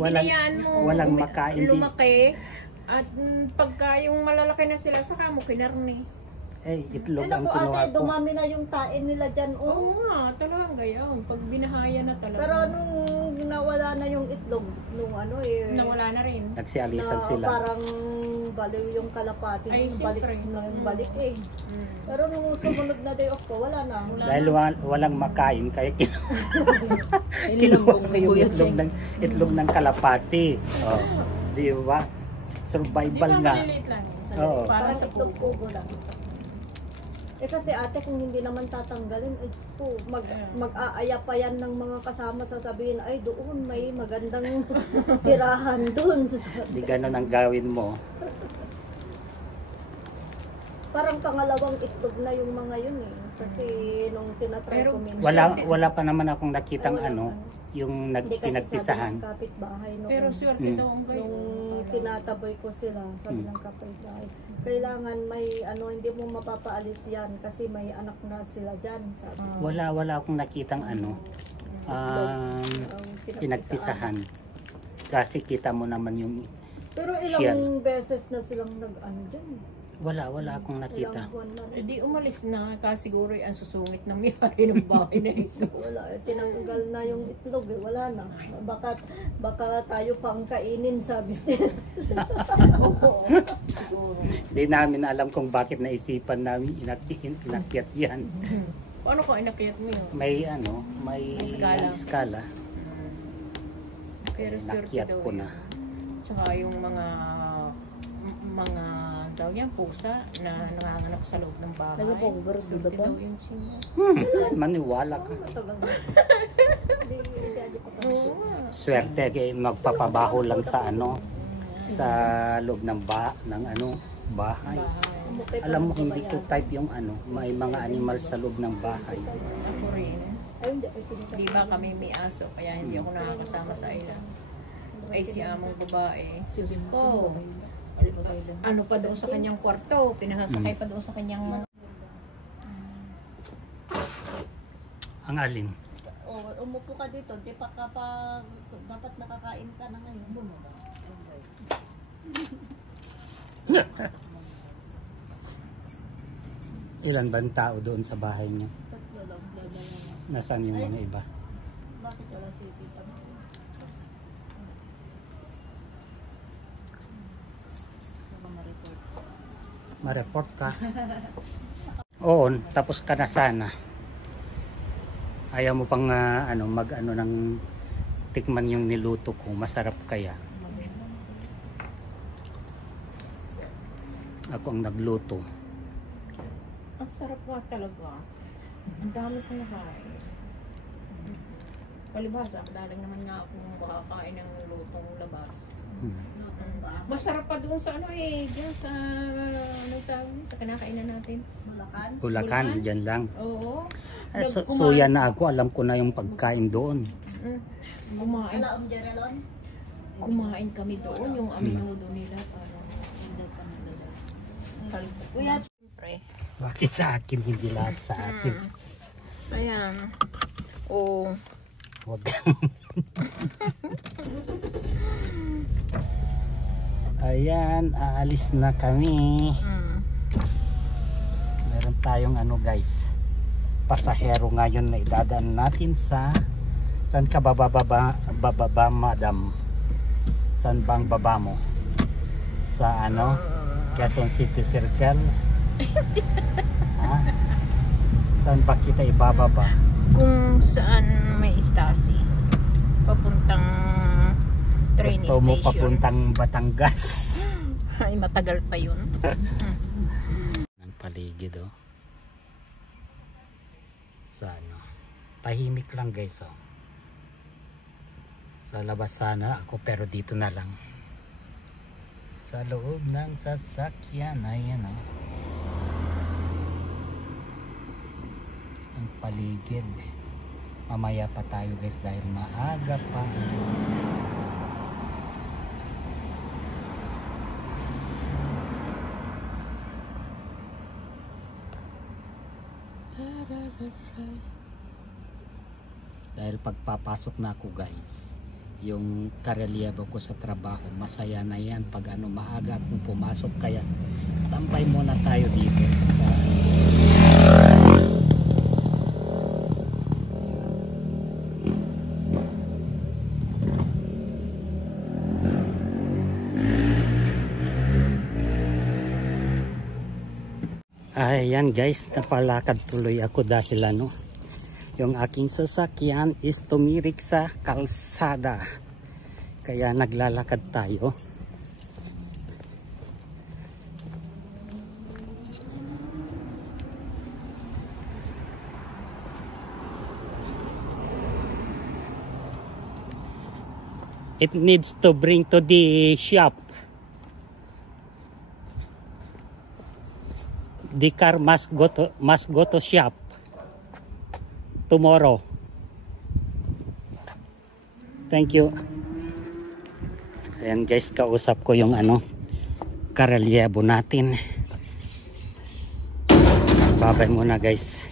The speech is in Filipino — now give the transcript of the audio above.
binayaan mo walang makain lumaki. At pagka yung malalaki na sila, saka mo kinarni. Eh, itlog ang po kinuha ate, ko. dumami na yung tain nila dyan. Oo nga, talagang gayon. Pag binahaya na talaga. Pero nung nawala na yung itlog, nung ano eh. nawala na rin. Nagsialisan sila. Parang baliw yung kalapati. Ay, Yung balik, siyempre. yung balik eh. Pero nung sumunod na day off ko, wala na. Dahil walang makain, kaya kinuha ko yung itlog ng kalapati. Oh, di ba? Survival Di ba nga. maliliit lang? Oo. Para Parang sa itlog pugo. pugo lang. Eh kasi ate, kung hindi naman tatanggalin, ay po, mag-aaya pa yan ng mga kasama, sasabihin, ay doon may magandang tirahan doon. Di ganun ang gawin mo. Parang pangalawang itlog na yung mga yun eh. Kasi nung tinatry ko minsan. Wala pa naman akong nakitang Wala. ano, yung Hindi kasi pinagpisahan. sabi ng kapitbahay nung, Pero swerte daw ang gayon. nung tinataboy ko sila, sabi ng kapitbahay, kailangan may ano, hindi mo mapapaalis yan kasi may anak na sila dyan. Sabi. Wala akong nakitang ano, pinagpisahan. Kasi kita mo naman yung Pero ilang beses na silang nag-ano dyan. wala akong nakita. Ilang buwan na Eh rin. di umalis na, kasi siguro ang susungit ng may-ari ng bahay na ito. Wala, tinanggal na yung itlog eh. Wala na. Baka tayo pang kainin sa business. Hindi namin alam kung bakit naisipan namin inakyat yan. Paano kung inakyat mo yun? May ano, may skala. Pero swerte Nakyat daw ko yun. na. Tsaka yung mga daw yan, pusa na nanganganak sa loob ng bahay. Nagpo-over, di ba Swerte po? daw yung siya. Maniwala ka. Oo nga. Swerte kay magpapabaho lang sa ano, sa loob ng bahay. Alam mo, hindi ko type yung ano, may mga animal sa loob ng bahay. Ako rin. Ay, hindi. Di ba kami may aso, kaya hindi ako nakakasama sa island. Ay si among babae, sus ko. Ano pa doon sa kanyang kwarto, pinasasakay pa doon sa kanyang... Ang alin? Umupo ka dito, di pa kapag dapat nakakain ka na ngayon. Ilan bang tao doon sa bahay niyo? Tatlo lang, dalawa. Nasaan yung mga iba? Bakit wala si tita mo? Ma-report ka. Oo, tapos ka na sana. Ayaw mo pang mag-ano ng tikman yung niluto ko. Masarap kaya. Ako ang nagluto. Ang sarap nga talaga. Ang dami ko nakain. Palibhasa, dalang naman nga ako makakain ng lutong labas. Masarap pa doon sa ano diyan sa sa kinakainan natin. Bulacan? Bulacan, dyan lang. Oo. Suya na ako, alam ko na yung pagkain doon. Kumain. Wala Jerelon? Kumain kami doon, yung aminudo nila. Kuya, siyempre. Bakit sa akin, hindi lahat sa akin? Ayan. Oo. Wag. Ayan, aalis na kami. Meron tayong guys, pasahero ngayon na idadaan natin sa saan ka bababa madam? Saan bang baba mo? Sa Quezon City Circle? Ha? Saan ba kita ibababa? Kung saan may istasi. Papuntang train Gusto mo station. papuntang Batangas? Ay, matagal pa yun. Ang paligid sa tahimik lang guys sa labas sana ako, pero dito na lang sa loob ng sasakyan. Ayan ang paligid. Mamaya pa tayo guys dahil maaga pa. Dahil pagpapasok na ako guys, yung karelyebo ko sa trabaho. Masaya na yan pag ano, maaga akong pumasok, kaya tambay muna tayo dito sa ayan guys, napalakad tuloy ako dahil ano, yung aking sasakyan is tumirik sa kalsada, kaya naglalakad tayo. It needs to bring to the shop. The car must go to shop tomorrow. Thank you. Ayan guys, kausap ko yung ano, karelyebo natin. Babay muna guys.